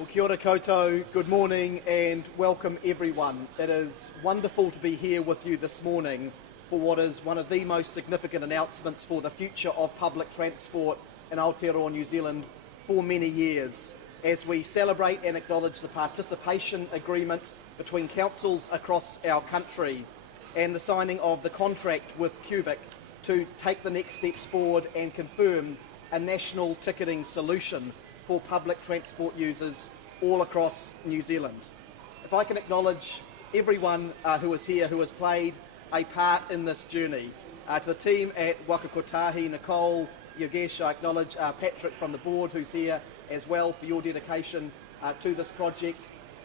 Well, kia ora koutou, good morning and welcome everyone. It is wonderful to be here with you this morning for what is one of the most significant announcements for the future of public transport in Aotearoa, New Zealand for many years, as we celebrate and acknowledge the participation agreement between councils across our country and the signing of the contract with Cubic to take the next steps forward and confirm a national ticketing solution for public transport users all across New Zealand. If I can acknowledge everyone who is here who has played a part in this journey. To the team at Wakakotahi, Nicole, Yogesh, I acknowledge Patrick from the board who's here as well for your dedication to this project.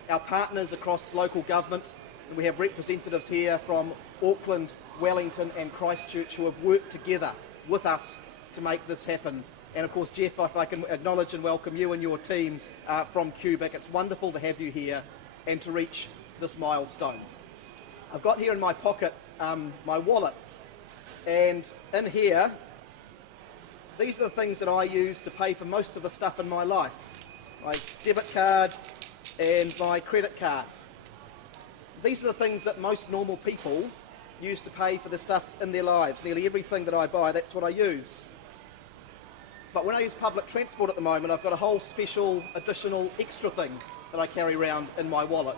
Our partners across local government, and we have representatives here from Auckland, Wellington and Christchurch who have worked together with us to make this happen. And of course, Jeff, if I can acknowledge and welcome you and your team from Cubic. It's wonderful to have you here and to reach this milestone. I've got here in my pocket my wallet, and in here, these are the things that I use to pay for most of the stuff in my life. My debit card and my credit card. These are the things that most normal people use to pay for the stuff in their lives. Nearly everything that I buy, that's what I use. But when I use public transport at the moment, I've got a whole special, additional, extra thing that I carry around in my wallet.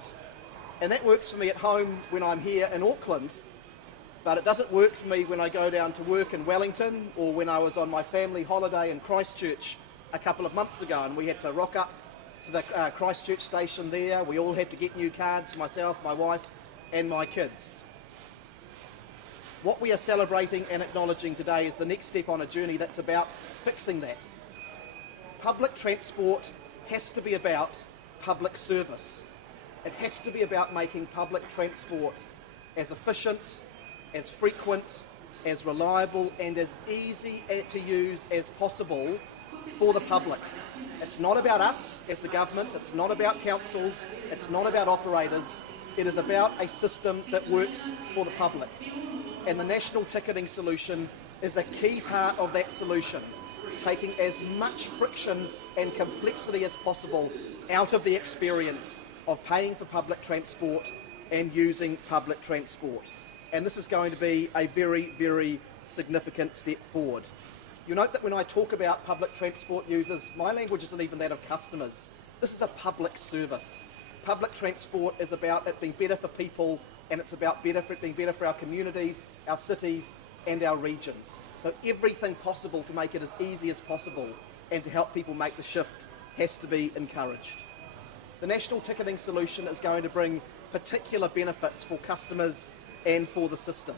And that works for me at home when I'm here in Auckland, but it doesn't work for me when I go down to work in Wellington or when I was on my family holiday in Christchurch a couple of months ago and we had to rock up to the Christchurch station there. We all had to get new cards for myself, my wife and my kids. What we are celebrating and acknowledging today is the next step on a journey that's about fixing that. Public transport has to be about public service. It has to be about making public transport as efficient, as frequent, as reliable and as easy to use as possible for the public. It's not about us as the government, it's not about councils, it's not about operators, it is about a system that works for the public. And the national ticketing solution is a key part of that solution, taking as much friction and complexity as possible out of the experience of paying for public transport and using public transport. And this is going to be a very, very significant step forward. You'll note that when I talk about public transport users, my language isn't even that of customers. This is a public service. Public transport is about it being better for people, and it's about it being better for our communities, our cities and our regions. So everything possible to make it as easy as possible and to help people make the shift has to be encouraged. The national ticketing solution is going to bring particular benefits for customers and for the system.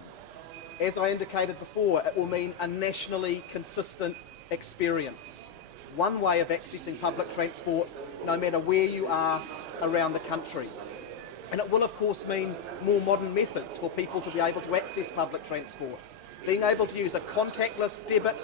As I indicated before, it will mean a nationally consistent experience. One way of accessing public transport no matter where you are around the country. And it will of course mean more modern methods for people to be able to access public transport. Being able to use a contactless debit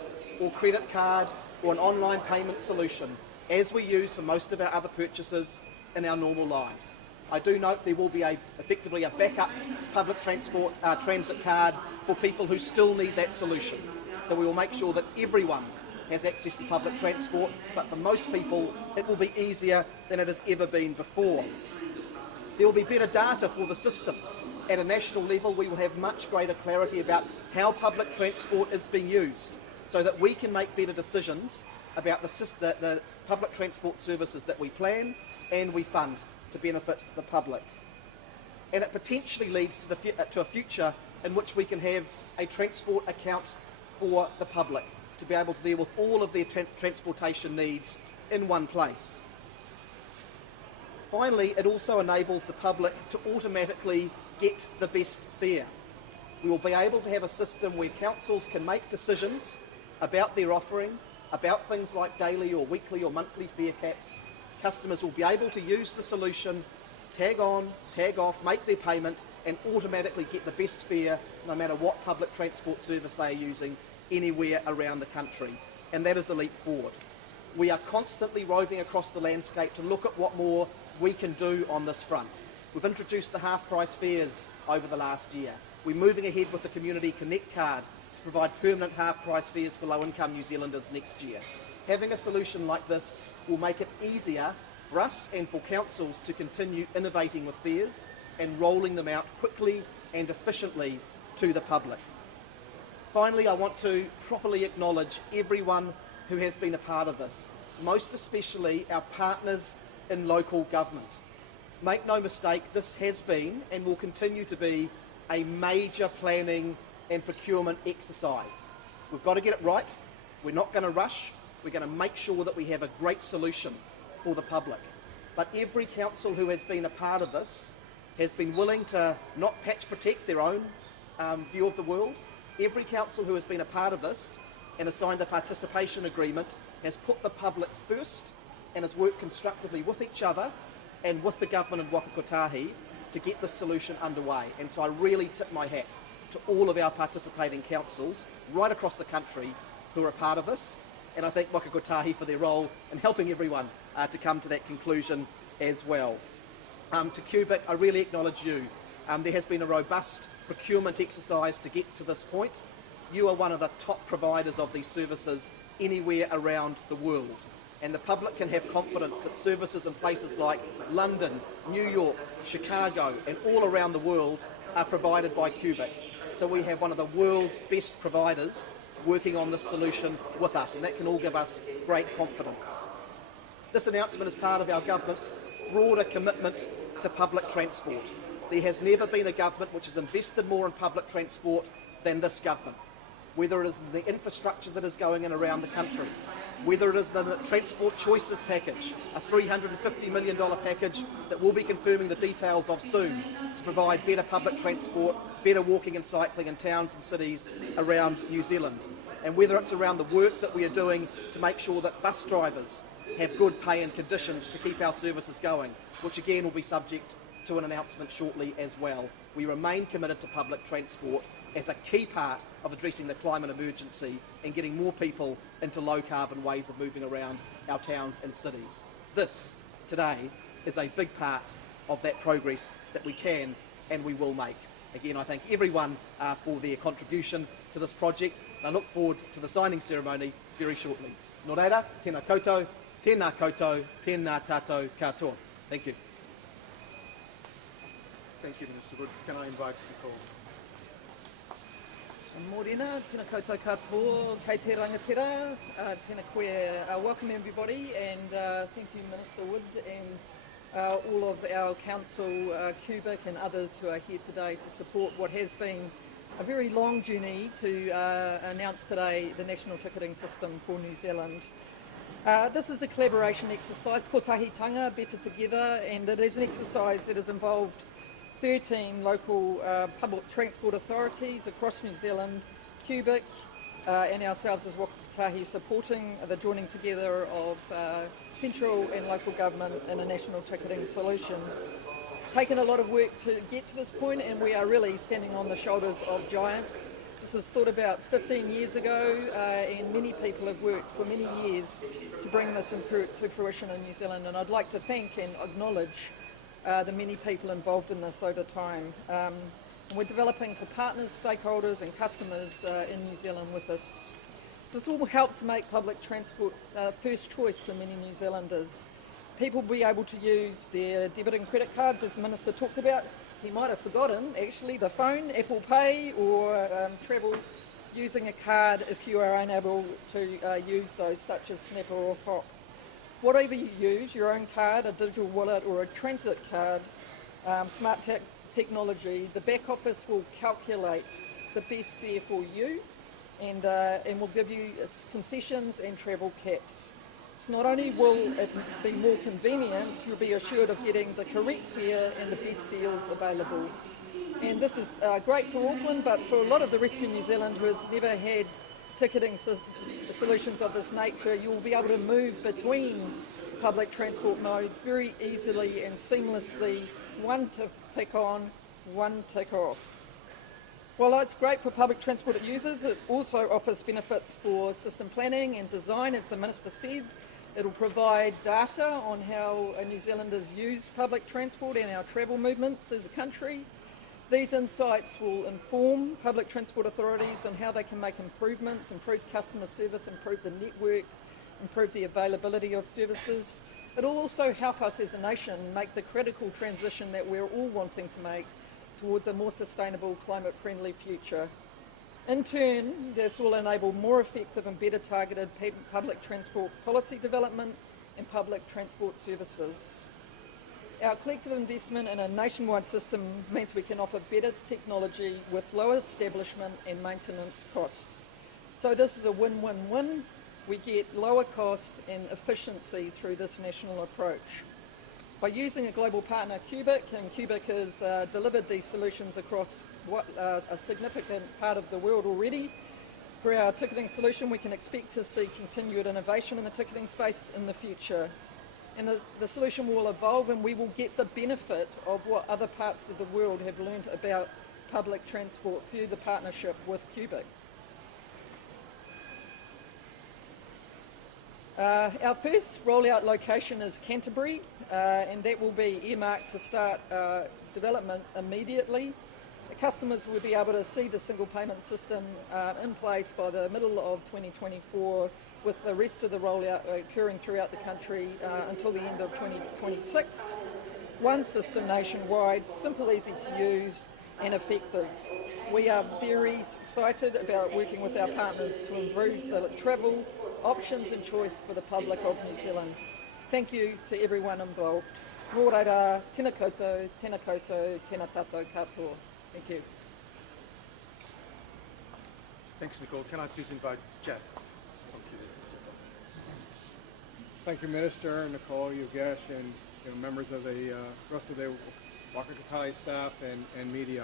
or credit card or an online payment solution as we use for most of our other purchases in our normal lives. I do note there will be effectively a backup public transport transit card for people who still need that solution. So we will make sure that everyone has access to public transport, but for most people it will be easier than it has ever been before. There will be better data for the system. At a national level, we will have much greater clarity about how public transport is being used so that we can make better decisions about the public transport services that we plan and we fund to benefit the public. And it potentially leads to a future in which we can have a transport account for the public to be able to deal with all of their transportation needs in one place. Finally, it also enables the public to automatically get the best fare. We will be able to have a system where councils can make decisions about their offering, about things like daily or weekly or monthly fare caps. Customers will be able to use the solution, tag on, tag off, make their payment and automatically get the best fare no matter what public transport service they are using anywhere around the country. And that is a leap forward. We are constantly roving across the landscape to look at what more we can do on this front. We've introduced the half-price fares over the last year. We're moving ahead with the Community Connect card to provide permanent half-price fares for low-income New Zealanders next year. Having a solution like this will make it easier for for us and for councils to continue innovating with fares and rolling them out quickly and efficiently to the public. Finally, I want to properly acknowledge everyone who has been a part of this, most especially our partners in local government. Make no mistake, this has been and will continue to be a major planning and procurement exercise. We've got to get it right. We're not going to rush. We're going to make sure that we have a great solution for the public. But every council who has been a part of this has been willing to not patch protect their own view of the world. Every council who has been a part of this and has signed a participation agreement has put the public first and has worked constructively with each other and with the government of Waka Kotahi to get this solution underway. And so I really tip my hat to all of our participating councils right across the country who are a part of this, and I thank Waka Kotahi for their role in helping everyone to come to that conclusion as well. To Cubic, I really acknowledge you. There has been a robust procurement exercise to get to this point. You are one of the top providers of these services anywhere around the world, and the public can have confidence that services in places like London, New York, Chicago and all around the world are provided by Cubic. So we have one of the world's best providers working on this solution with us, and that can all give us great confidence. This announcement is part of our government's broader commitment to public transport. There has never been a government which has invested more in public transport than this government. Whether it is the infrastructure that is going in around the country, whether it is the Transport Choices package, a $350 million package that we'll be confirming the details of soon to provide better public transport, better walking and cycling in towns and cities around New Zealand. And whether it's around the work that we are doing to make sure that bus drivers have good pay and conditions to keep our services going, which again will be subject to an announcement shortly as well. We remain committed to public transport as a key part of addressing the climate emergency and getting more people into low carbon ways of moving around our towns and cities. This, today, is a big part of that progress that we can and we will make. Again, I thank everyone for their contribution to this project, and I look forward to the signing ceremony very shortly. Nō reira, tēnā koutou, tēnā koutou, tēnā tātou katoa. Thank you. Thank you, Mr. Wood. Can I invite Nicole? Morena, tēnā koutou katoa, kei te rangatira, tēnā koe, welcome everybody, and thank you Minister Wood and all of our council, Cubic and others who are here today to support what has been a very long journey to announce today the national ticketing system for New Zealand. This is a collaboration exercise, kotahitanga, better together, and it is an exercise that has involved 13 local public transport authorities across New Zealand, Cubic and ourselves as Waka Kotahi supporting the joining together of central and local government in a national ticketing solution. It's taken a lot of work to get to this point, and we are really standing on the shoulders of giants. This was thought about 15 years ago, and many people have worked for many years to bring this to fruition in New Zealand, and I'd like to thank and acknowledge the many people involved in this over time. And we're developing for partners, stakeholders and customers in New Zealand with this. This will help to make public transport first choice for many New Zealanders. People will be able to use their debit and credit cards, as the Minister talked about. He might have forgotten, actually, the phone, Apple Pay, or travel using a card if you are unable to use those, such as Snapper or Hop. Whatever you use, your own card, a digital wallet or a transit card, smart technology, the back office will calculate the best fare for you and will give you concessions and travel caps. So not only will it be more convenient, you'll be assured of getting the correct fare and the best deals available. And this is great for Auckland, but for a lot of the rest of New Zealand who has never had ticketing solutions of this nature, you will be able to move between public transport modes very easily and seamlessly, one to tick on, one tick off. While it's great for public transport users, it also offers benefits for system planning and design, as the Minister said. It'll provide data on how New Zealanders use public transport and our travel movements as a country. These insights will inform public transport authorities on how they can make improvements, improve customer service, improve the network, improve the availability of services. It'll also help us as a nation make the critical transition that we're all wanting to make towards a more sustainable, climate-friendly future. In turn, this will enable more effective and better targeted public transport policy development and public transport services. Our collective investment in a nationwide system means we can offer better technology with lower establishment and maintenance costs. So this is a win-win-win. We get lower cost and efficiency through this national approach. By using a global partner, Cubic, and Cubic has delivered these solutions across a significant part of the world already. For our ticketing solution, we can expect to see continued innovation in the ticketing space in the future. And the solution will evolve, and we will get the benefit of what other parts of the world have learned about public transport through the partnership with Cubic. Our first rollout location is Canterbury, and that will be earmarked to start development immediately. The customers will be able to see the single payment system in place by the middle of 2024, with the rest of the rollout occurring throughout the country until the end of 2026. One system nationwide, simple, easy to use and effective. We are very excited about working with our partners to improve the travel options and choice for the public of New Zealand. Thank you to everyone involved. Nō reira, tēnā koutou, tēnā koutou, tēnā tātou katoa. Thank you. Thanks, Nicole. Can I please invite Jeff? Thank you, Minister, Nicole, you guests, and members of the rest of the Waka Kotahi staff and media.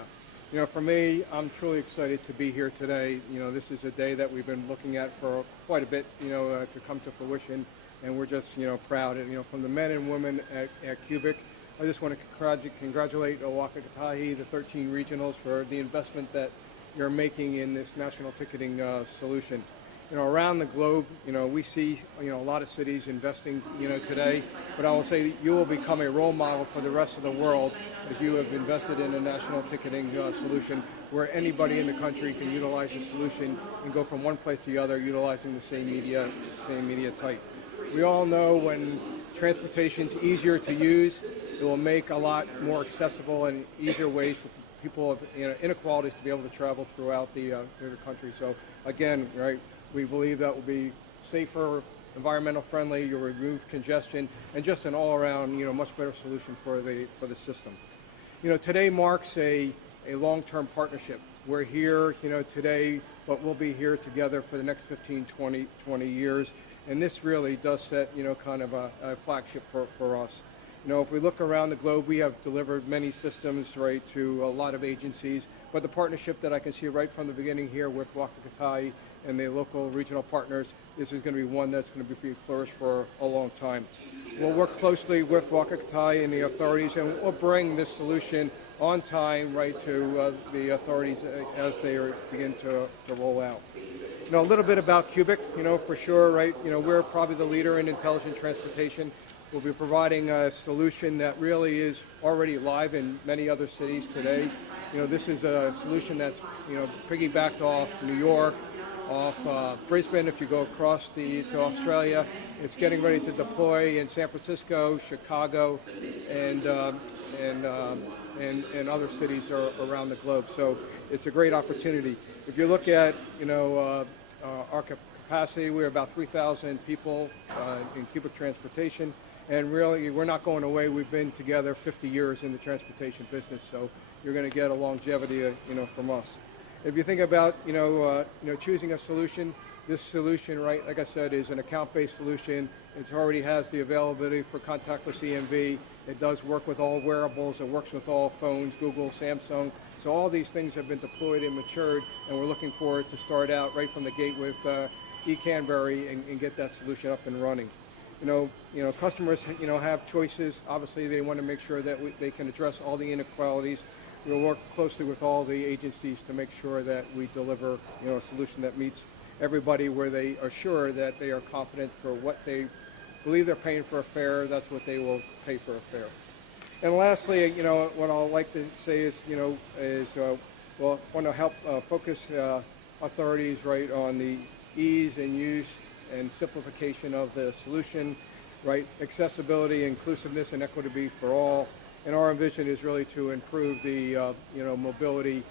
For me, I'm truly excited to be here today. This is a day that we've been looking at for quite a bit, to come to fruition, and we're just, proud. And, from the men and women at Cubic, I just want to congratulate Waka Kotahi, the 13 regionals, for the investment that you're making in this national ticketing solution. Around the globe, we see, a lot of cities investing, today, but I will say you will become a role model for the rest of the world as you have invested in a national ticketing solution where anybody in the country can utilize the solution and go from one place to the other utilizing the same media type. We all know when transportation is easier to use, it will make a lot more accessible and easier ways for people of inequalities to be able to travel throughout the country. So again, right, we believe that will be safer, environmental friendly, you'll remove congestion, and just an all-around, much better solution for the system. Today marks a long-term partnership. We're here, today, but we'll be here together for the next 15, 20 years, and this really does set, kind of a flagship for us. If we look around the globe, we have delivered many systems, right, to a lot of agencies, but the partnership that I can see right from the beginning here with Waka Kotahi and the local regional partners, this is going to be one that's going to be flourished for a long time. We'll work closely with Waka Kotahi and the authorities, and we'll bring this solution on time, right, to the authorities as they begin to roll out. A little bit about Cubic, for sure, right, we're probably the leader in intelligent transportation. We'll be providing a solution that really is already live in many other cities today. This is a solution that's, piggybacked off New York, off Brisbane. If you go across to Australia, it's getting ready to deploy in San Francisco, Chicago, and other cities around the globe. So it's a great opportunity. If you look at, our capacity, we're about 3,000 people in Cubic Transportation. And really, we're not going away. We've been together 50 years in the transportation business, so you're going to get a longevity, from us. If you think about, choosing a solution, this solution, right, like I said, is an account-based solution. It already has the availability for contactless EMV. It does work with all wearables. It works with all phones, Google, Samsung. So all these things have been deployed and matured, and we're looking forward to start out right from the gate with eCanberry and get that solution up and running. Customers, have choices. Obviously, they want to make sure that they can address all the inequalities. We'll work closely with all the agencies to make sure that we deliver, a solution that meets everybody where they are sure that they are confident for what they believe they're paying for a fare, that's what they will pay for a fare. And lastly, what I'd like to say is, well, I want to help focus authorities, right, on the ease and use and simplification of the solution. right? Accessibility, inclusiveness, and equity for all. And our vision is really to improve the mobility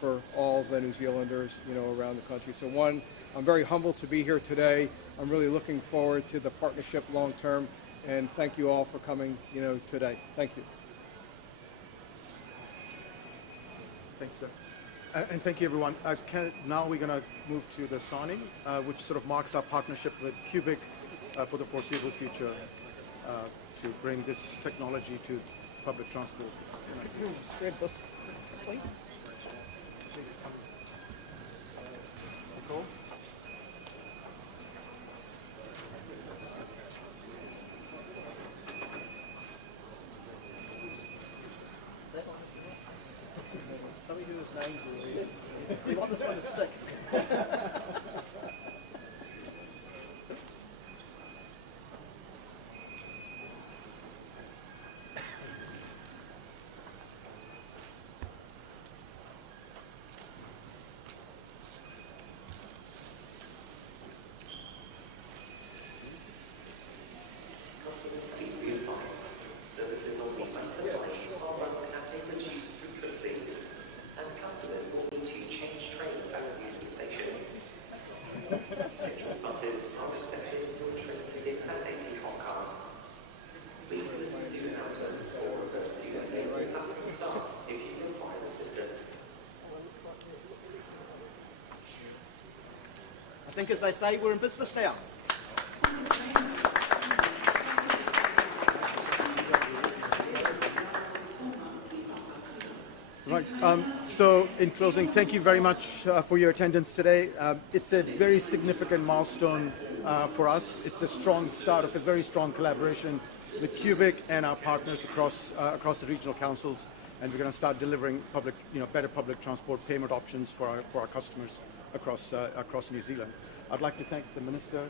for all the New Zealanders around the country. So one, I'm very humbled to be here today. I'm really looking forward to the partnership long term, and thank you all for coming today. Thank you. Thanks, Jeff. And thank you, everyone. Now we're going to move to the signing, which sort of marks our partnership with Cubic for the foreseeable future to bring this technology to public transport. Grab this quickly. Nicole? Tell me who his names are. We want this one to stick. Customers, please be advised, services will be less than light while running at a reduced frequency, and customers will need to change trains at the Union Station. Scheduled buses are accepted for train tickets and empty hot cars. Please listen to announcements or refer to available public staff if you require assistance. I think, as they say, we're in business now. Right. So in closing, thank you very much for your attendance today. It's a very significant milestone for us. It's a strong start of a very strong collaboration with Cubic and our partners across the regional councils, and we're going to start delivering better public transport payment options for our customers across New Zealand. I'd like to thank the Minister,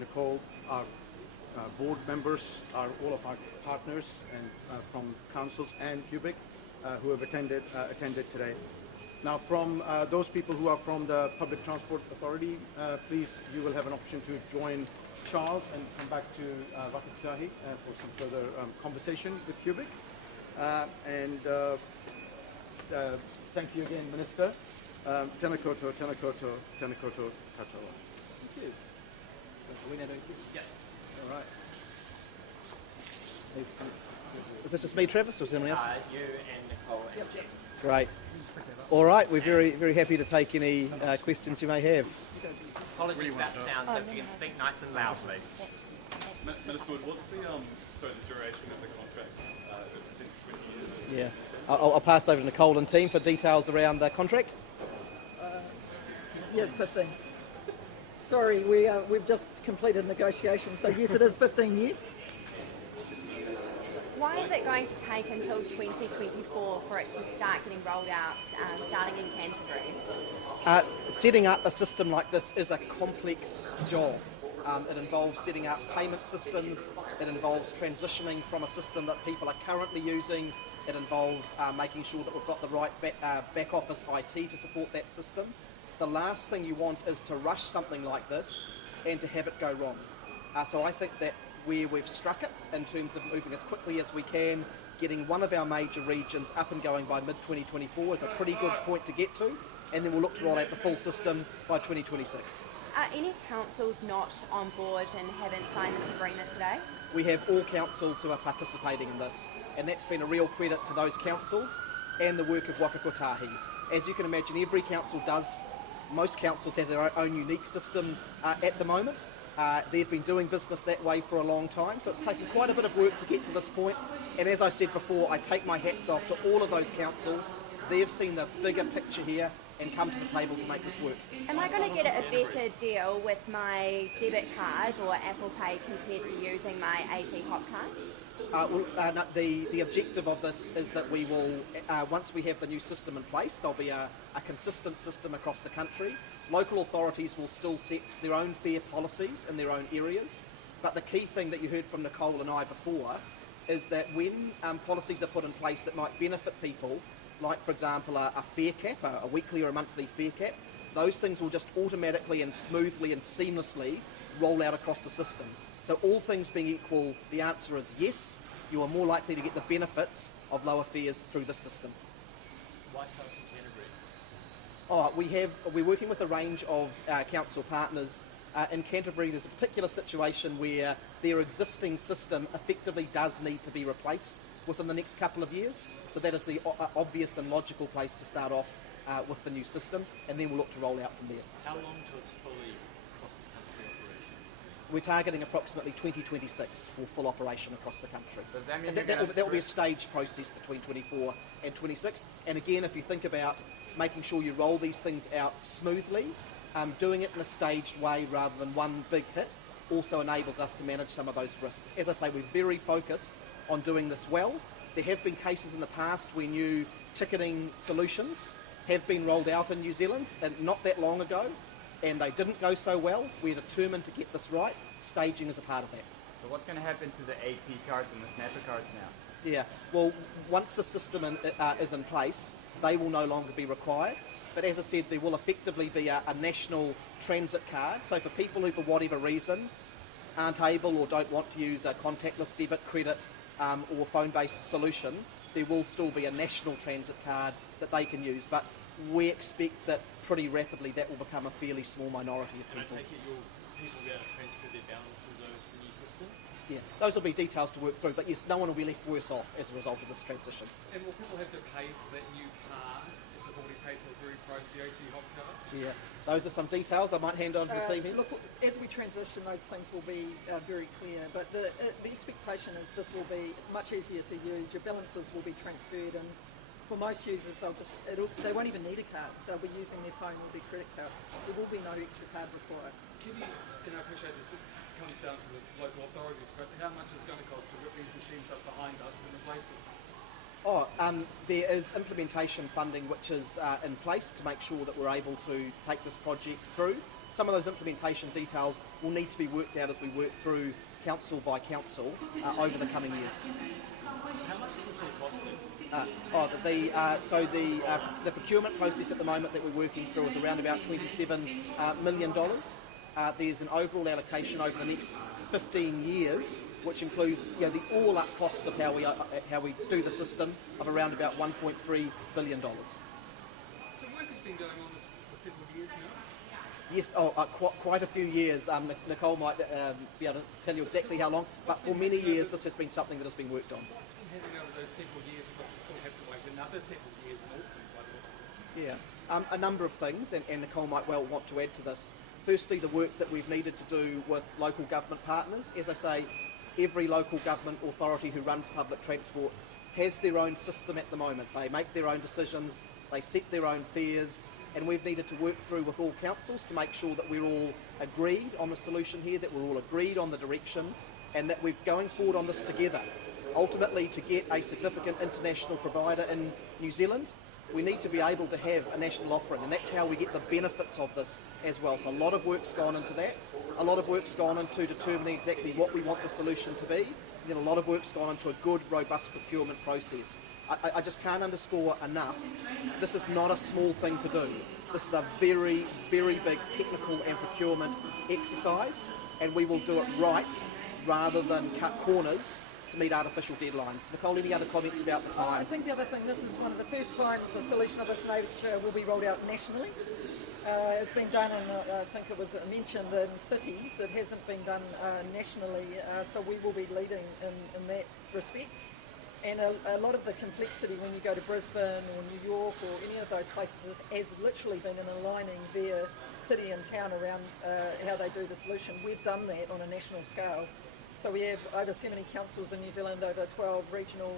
Nicole, our board members, all of our partners, and from councils and Cubic, who have attended today. Now, from those people who are from the Public Transport Authority, please, you will have an option to join Charles and come back to Whakatahi for some further conversation with Cubic. Thank you again, Minister. Tēnā koutou, tēnā koutou, tēnā koutou katoa. Thank you. Yeah. All right. Is this just me, Travis, or is anyone else? You and Nicole and Jeff. Great. All right, we're very, very happy to take any questions you may have. Apologies about the sound, so if you can speak nice and loudly. Minister Wood, what's the duration of the contract? 20 years? Yeah. I'll pass over to Nicole and team for details around the contract. Yeah, it's 15. Sorry, we've just completed negotiations, so yes, it is 15 years. Why is it going to take until 2024 for it to start getting rolled out, starting in Canterbury? Setting up a system like this is a complex job. It involves setting up payment systems. It involves transitioning from a system that people are currently using. It involves making sure that we've got the right back office IT to support that system. The last thing you want is to rush something like this and to have it go wrong. So I think that where we've struck it in terms of moving as quickly as we can, getting one of our major regions up and going by mid-2024 is a pretty good point to get to, and then we'll look to roll out the full system by 2026. Are any councils not on board and haven't signed this agreement today? We have all councils who are participating in this, and that's been a real credit to those councils and the work of Waka Kotahi. As you can imagine, every council does. Most councils have their own unique system at the moment. They've been doing business that way for a long time, so it's taken quite a bit of work to get to this point. And as I said before, I take my hats off to all of those councils. They've seen the bigger picture here and come to the table to make this work. Am I going to get a better deal with my debit card or Apple Pay compared to using my AT Hop card? No, the objective of this is that we will, once we have the new system in place, there'll be a consistent system across the country. Local authorities will still set their own fare policies in their own areas, but the key thing that you heard from Nicole and I before is that when policies are put in place that might benefit people, like for example a fare cap, a weekly or a monthly fare cap, those things will just automatically and smoothly and seamlessly roll out across the system. So all things being equal, the answer is yes, you are more likely to get the benefits of lower fares through the system. Why so from Canterbury? We're working with a range of council partners. In Canterbury, there's a particular situation where their existing system effectively does need to be replaced within the next couple of years. So that is the obvious and logical place to start off with the new system, and then we'll look to roll out from there. How long till it's fully across the country operation? We're targeting approximately 2026 for full operation across the country. Does that mean that will be a staged process between 24 and 26. And again, if you think about making sure you roll these things out smoothly, doing it in a staged way rather than one big hit also enables us to manage some of those risks. As I say, we're very focused on doing this well. There have been cases in the past where new ticketing solutions have been rolled out in New Zealand, and not that long ago, and they didn't go so well. We're determined to get this right. Staging is a part of that. So what's going to happen to the AT cards and the snapper cards now? Yeah, well, once the system is in place, they will no longer be required. But as I said, there will effectively be a national transit card. So for people who, for whatever reason, aren't able or don't want to use a contactless debit, credit or phone-based solution, there will still be a national transit card that they can use. But we expect that pretty rapidly that will become a fairly small minority of And I people. take it people will be able to transfer their balances over to the new system? Yeah, those will be details to work through, but yes, no one will be left worse off as a result of this transition. And will people have to pay for that new car if they've already paid for a very pricey AT hop car? Yeah, those are some details I might hand on to the team here. Look, as we transition, those things will be very clear, but the expectation is this will be much easier to use. Your balances will be transferred, and for most users, they won't even need a card. They'll be using their phone or their credit card. There will be no extra card required. Can you, and I appreciate this, it comes down to the local authorities, but how much is it going to cost to rip these machines up behind us and replace them? There is implementation funding which is in place to make sure that we're able to take this project through. Some of those implementation details will need to be worked out as we work through council by council over the coming years. How much is this all costing? The procurement process at the moment that we're working through is around about $27 million. There's an overall allocation over the next 15 years, which includes the all-up costs of how we do the system of around about $1.3 billion. So work has been going on this for several years now? Yes, quite a few years. Nicole might be able to tell you exactly how long, but for many years this has been something that has been worked on. What's been happening over those several years, but we still have to wait another several years in Auckland by the looks of it? Yeah, a number of things, and Nicole might well want to add to this. Firstly, the work that we've needed to do with local government partners. As I say, every local government authority who runs public transport has their own system at the moment. They make their own decisions, they set their own fares, and we've needed to work through with all councils to make sure that we're all agreed on the solution here, that we're all agreed on the direction, and that we're going forward on this together. Ultimately, to get a significant international provider in New Zealand, we need to be able to have a national offering, and that's how we get the benefits of this as well. So a lot of work's gone into that. A lot of work's gone into determining exactly what we want the solution to be. And then a lot of work's gone into a good, robust procurement process. I just can't underscore enough, this is not a small thing to do. This is a very, very big technical and procurement exercise, and we will do it right rather than cut corners to meet artificial deadlines. Nicole, any other comments about the time? I think the other thing, this is one of the first times a solution of this nature will be rolled out nationally. It's been done in, I think it was mentioned, in cities. It hasn't been done nationally, so we will be leading in that respect. And a lot of the complexity when you go to Brisbane or New York or any of those places has literally been in aligning their city and town around how they do the solution. We've done that on a national scale. So we have over 70 councils in New Zealand, over 12 regional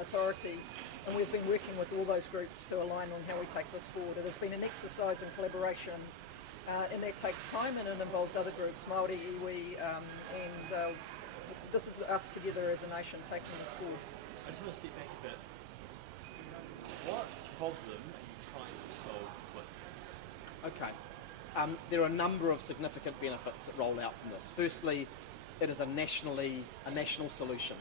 authorities, and we've been working with all those groups to align on how we take this forward. It has been an exercise in collaboration, and that takes time, and it involves other groups, Māori, iwi, and this is us together as a nation taking this forward. I just want to step back a bit. What problem are you trying to solve with this? Okay. There are a number of significant benefits that roll out from this. Firstly, it is a national solution.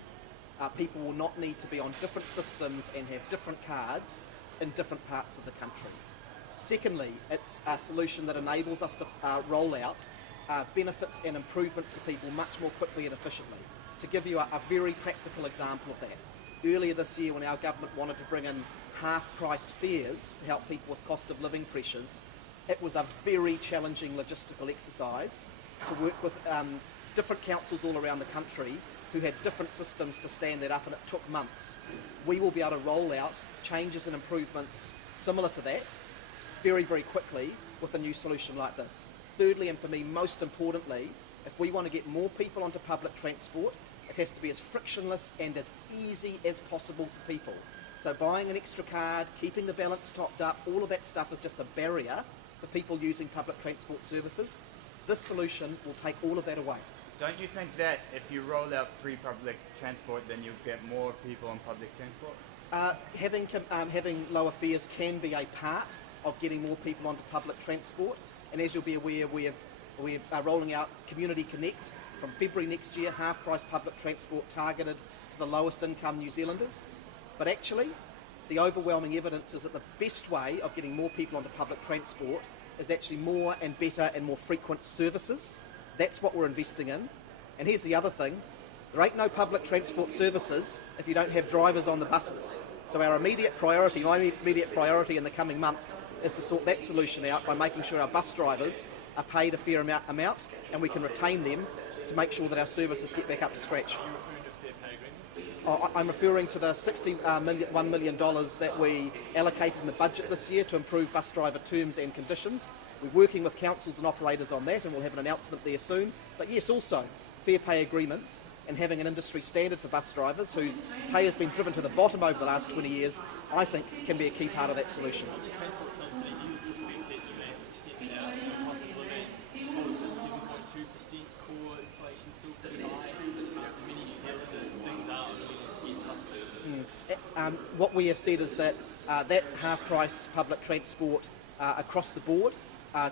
People will not need to be on different systems and have different cards in different parts of the country. Secondly, it's a solution that enables us to roll out benefits and improvements to people much more quickly and efficiently. To give you a very practical example of that, earlier this year when our government wanted to bring in half-price fares to help people with cost of living pressures, it was a very challenging logistical exercise to work with different councils all around the country who had different systems to stand that up, and it took months. We will be able to roll out changes and improvements similar to that very, very quickly with a new solution like this. Thirdly, and for me most importantly, if we want to get more people onto public transport, it has to be as frictionless and as easy as possible for people. So buying an extra card, keeping the balance topped up, all of that stuff is just a barrier for people using public transport services. This solution will take all of that away. Don't you think that if you roll out free public transport, then you get more people on public transport? Having lower fares can be a part of getting more people onto public transport, and as you'll be aware, we are rolling out Community Connect from February next year, half-price public transport targeted to the lowest income New Zealanders. But actually, the overwhelming evidence is that the best way of getting more people onto public transport is actually more and better and more frequent services. That's what we're investing in. And here's the other thing, there ain't no public transport services if you don't have drivers on the buses. So our immediate priority, my immediate priority in the coming months is to sort that solution out by making sure our bus drivers are paid a fair amount and we can retain them to make sure that our services get back up to scratch. I'm referring to the $61 million that we allocated in the budget this year to improve bus driver terms and conditions. We're working with councils and operators on that, and we'll have an announcement there soon. But yes, also fair pay agreements and having an industry standard for bus drivers whose pay has been driven to the bottom over the last 20 years, I think can be a key part of that solution. Transport subsidy, do you suspect that you may have extended out the cost of living? What was it, 7.2% core inflation still pretty high? For many New Zealanders, things are only getting tougher. What we have said is that that half-price public transport across the board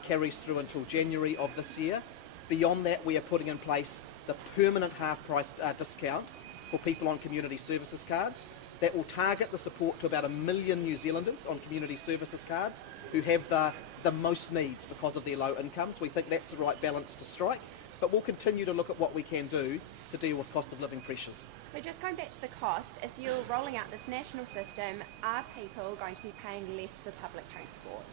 carries through until January of this year. Beyond that, we are putting in place the permanent half-price discount for people on community services cards. That will target the support to about 1 million New Zealanders on community services cards who have the most needs because of their low incomes. We think that's the right balance to strike, but we'll continue to look at what we can do to deal with cost of living pressures. So just going back to the cost, if you're rolling out this national system, are people going to be paying less for public transport?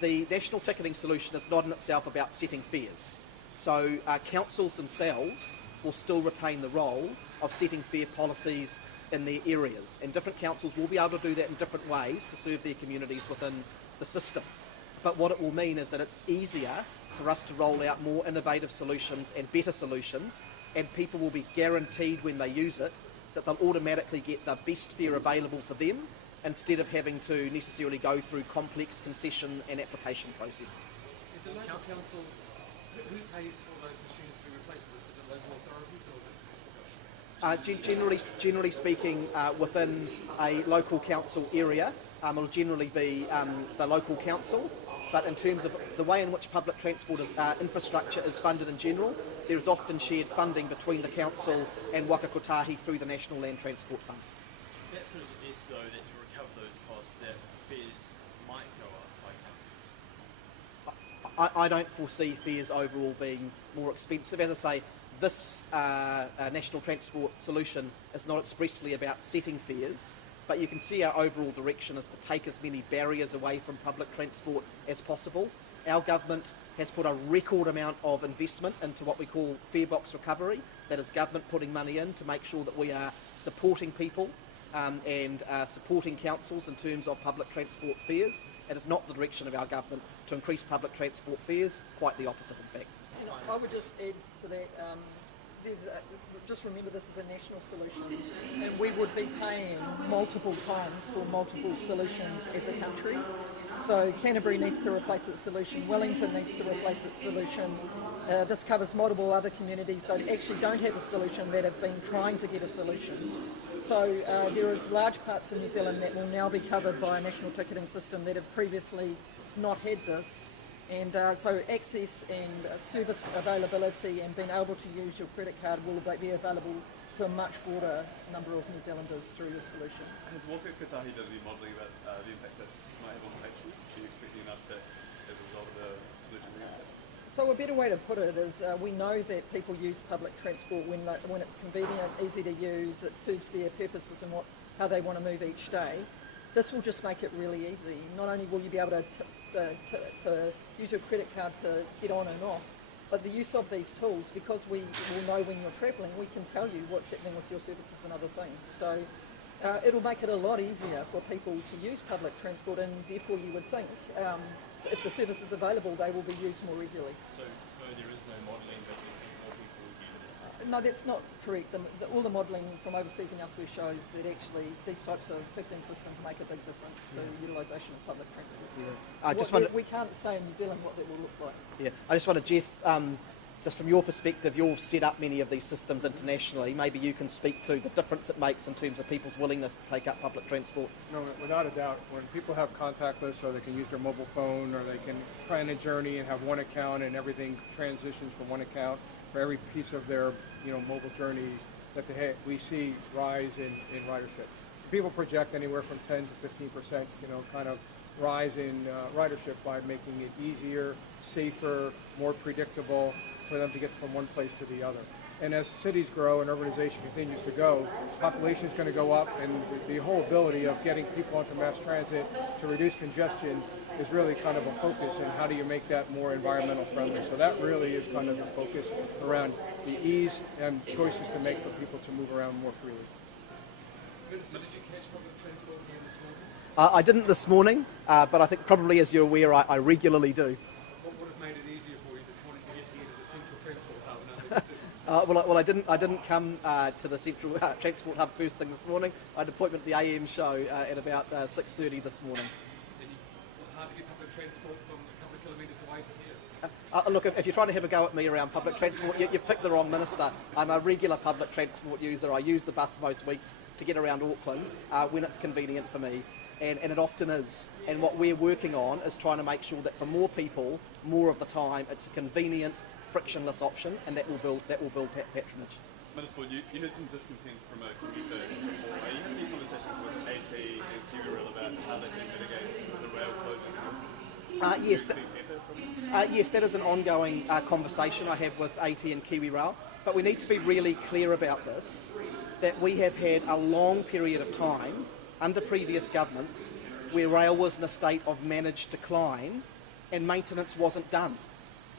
The national ticketing solution is not in itself about setting fares. So councils themselves will still retain the role of setting fare policies in their areas, and different councils will be able to do that in different ways to serve their communities within the system. But what it will mean is that it's easier for us to roll out more innovative solutions and better solutions, and people will be guaranteed when they use it that they'll automatically get the best fare available for them instead of having to necessarily go through complex concession and application processes. The local councils, who pays for those machines to be replaced? Is it local authorities or is it? Generally speaking, within a local council area, it'll generally be the local council. But in terms of the way in which public transport infrastructure is funded in general, there is often shared funding between the council and Waka Kotahi through the National Land Transport Fund. That sort of suggests, though, that to recover those costs, that fares might go up by councils. I don't foresee fares overall being more expensive. As I say, this national transport solution is not expressly about setting fares, but you can see our overall direction is to take as many barriers away from public transport as possible. Our government has put a record amount of investment into what we call fare box recovery. That is government putting money in to make sure that we are supporting people and supporting councils in terms of public transport fares. It is not the direction of our government to increase public transport fares, quite the opposite in fact. And I would just add to that, just remember this is a national solution, and we would be paying multiple times for multiple solutions as a country. So Canterbury needs to replace its solution, Wellington needs to replace its solution. This covers multiple other communities that actually don't have a solution that have been trying to get a solution. So there is large parts of New Zealand that will now be covered by a national ticketing system that have previously not had this. And so access and service availability and being able to use your credit card will be available to a much broader number of New Zealanders through this solution. Has Waka Kotahi done any modelling about the impact this might have on patients? Are you expecting enough to, as a result of the solution being implemented? So a better way to put it is we know that people use public transport when it's convenient, easy to use, it serves their purposes and how they want to move each day. This will just make it really easy. Not only will you be able to use your credit card to get on and off, but the use of these tools, because we will know when you're travelling, we can tell you what's happening with your services and other things. So it'll make it a lot easier for people to use public transport, and therefore you would think if the service is available, they will be used more regularly. So there is no modelling that we think more people would use it? No, that's not correct. All the modelling from overseas and elsewhere shows that actually these types of ticketing systems make a big difference to utilisation of public transport. We can't say in New Zealand what that will look like. Yeah, I just wanted, Jeff, just from your perspective, you've set up many of these systems internationally. Maybe you can speak to the difference it makes in terms of people's willingness to take up public transport. No, without a doubt, when people have contactless, or they can use their mobile phone, or they can plan a journey and have one account and everything transitions from one account for every piece of their mobile journey that they have, we see rise in ridership. People project anywhere from 10 to 15%, kind of rise in ridership by making it easier, safer, more predictable for them to get from one place to the other. And as cities grow and urbanization continues to go, population is going to go up, and the whole ability of getting people onto mass transit to reduce congestion is really kind of a focus, and how do you make that more environmental friendly. So that really is kind of the focus around the ease and choices to make for people to move around more freely. Did you catch public transport again this morning? I didn't this morning, but I think probably, as you're aware, I regularly do. What would have made it easier for you this morning to get here to the central transport hub and other decisions? Well, I didn't come to the central transport hub first thing this morning. I had an appointment at the AM show at about 6:30 this morning. And it was hard to get public transport from a couple of kilometres away to here. Look, if you're trying to have a go at me around public transport, you've picked the wrong minister. I'm a regular public transport user. I use the bus most weeks to get around Auckland when it's convenient for me, and it often is. And what we're working on is trying to make sure that for more people, more of the time, it's a convenient, frictionless option, and that will build patronage. Minister, you had some discontent from a commuter before. Are you having any conversations with AT and KiwiRail about how they can mitigate the rail closures? Yes, that is an ongoing conversation I have with AT and KiwiRail, but we need to be really clear about this, that we have had a long period of time under previous governments where rail was in a state of managed decline and maintenance wasn't done.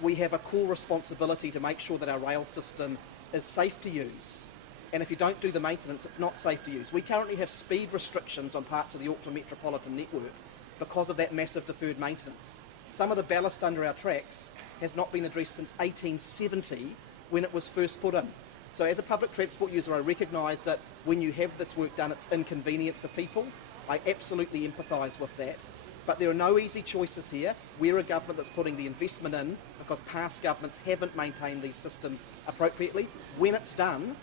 We have a core responsibility to make sure that our rail system is safe to use, and if you don't do the maintenance, it's not safe to use. We currently have speed restrictions on parts of the Auckland Metropolitan Network because of that massive deferred maintenance. Some of the ballast under our tracks has not been addressed since 1870 when it was first put in. So as a public transport user, I recognise that when you have this work done, it's inconvenient for people. I absolutely empathise with that. But there are no easy choices here. We're a government that's putting the investment in because past governments haven't maintained these systems appropriately. When it's done,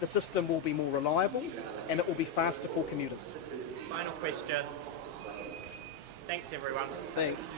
the system will be more reliable and it will be faster for commuters. Final questions. Thanks everyone. Thanks.